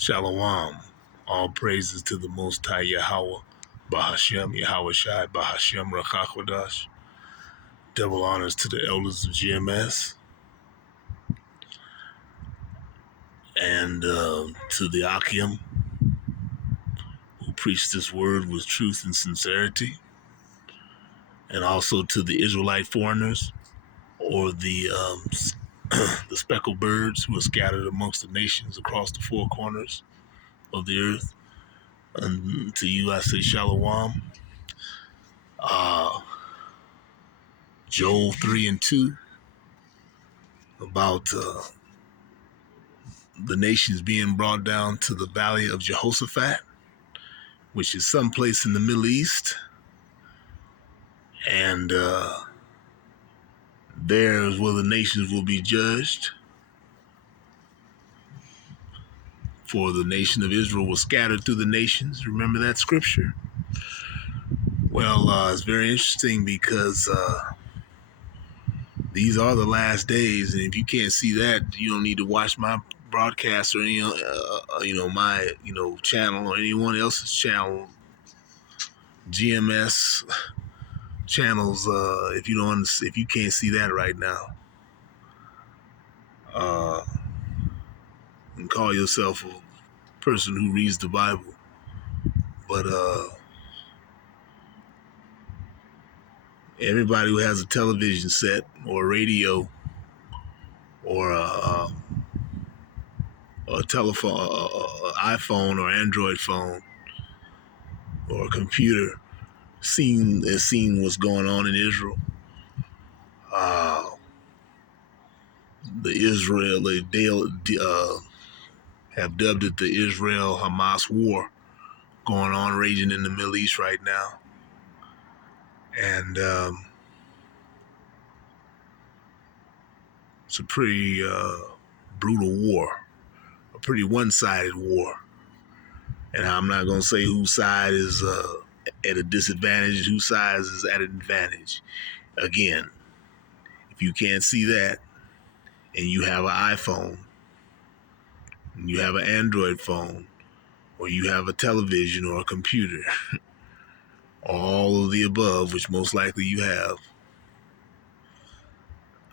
Shalom. All praises to the Most High Yahweh, Bahashem, Yahweh Shai, Bahashem, Rachakodash. Double honors to the elders of GMS and to the Akim, who preached this word with truth and sincerity, and also to the Israelite foreigners, or the the speckled birds who are scattered amongst the nations across the four corners of the earth. And to you I say Shalom. Joel 3 and 2, about the nations being brought down to the valley of Jehoshaphat, which is someplace in the Middle East. And there is where the nations will be judged. For the nation of Israel was scattered through the nations. Remember that scripture? Well, it's very interesting because these are the last days, and if you can't see that, you don't need to watch my broadcast or any, my, channel or anyone else's channel, GMS channels. If you can't see that right now, and call yourself a person who reads the Bible, but everybody who has a television set or a radio or a telephone, iPhone or Android phone or a computer, seen what's going on in Israel. They have dubbed it the Israel-Hamas war going on, raging in the Middle East right now. And it's a pretty brutal war, a pretty one-sided war. And I'm not going to say whose side is at a disadvantage, whose side is at an advantage. Again, if you can't see that, and you have an iPhone, and you have an Android phone, or you have a television or a computer, all of the above, which most likely you have,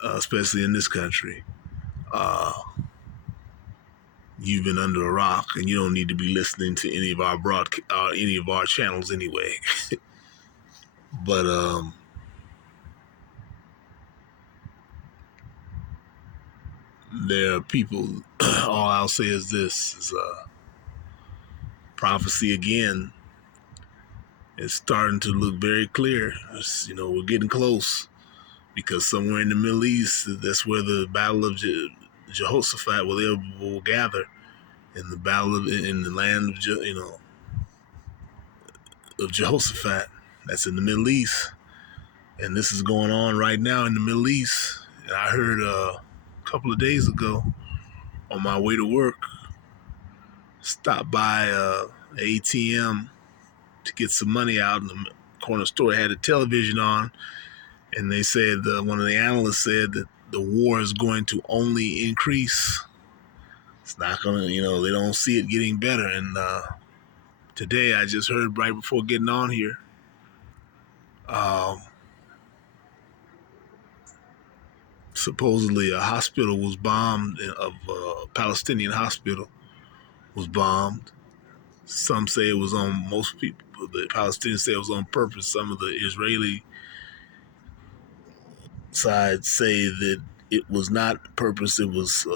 especially in this country, you've been under a rock, and you don't need to be listening to any of our channels anyway. But there are people. All I'll say is this: is prophecy again. It's starting to look very clear. We're getting close, because somewhere in the Middle East, that's where the battle of Jehoshaphat, where they will gather in the in the land of Jehoshaphat. That's in the Middle East, and this is going on right now in the Middle East. And I heard a couple of days ago on my way to work, stopped by an ATM to get some money out, and the corner store had a television on, and they said, one of the analysts said that the war is going to only increase. It's not going to, they don't see it getting better. And today I just heard right before getting on here, supposedly a hospital was bombed, a Palestinian hospital was bombed. Some say it was on, most people, the Palestinians say it was on purpose. Some of the Israeli side say that it was not purpose. It was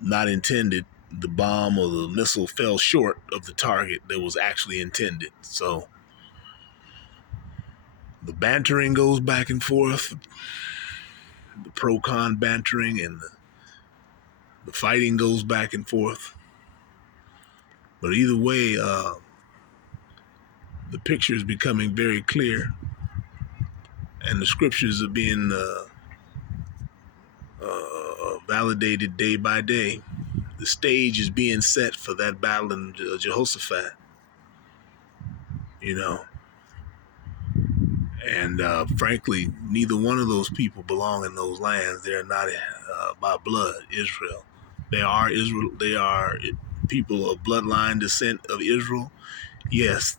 not intended. The bomb or the missile fell short of the target that was actually intended. So the bantering goes back and forth, the pro-con bantering, and the fighting goes back and forth. But either way, the picture is becoming very clear, and the scriptures are being validated day by day. The stage is being set for that battle in Jehoshaphat, And frankly, neither one of those people belong in those lands. They're not by blood Israel. They are Israel. They are people of bloodline descent of Israel. Yes,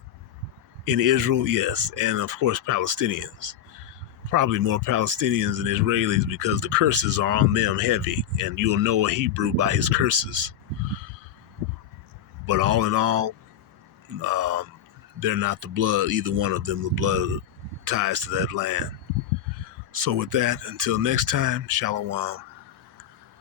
in Israel, yes, and of course Palestinians. Probably more Palestinians than Israelis because the curses are on them heavy, and you'll know a Hebrew by his curses. But all in all, um, they're not the blood, either one of them, the blood ties to that land. So with that, until next time, Shalom.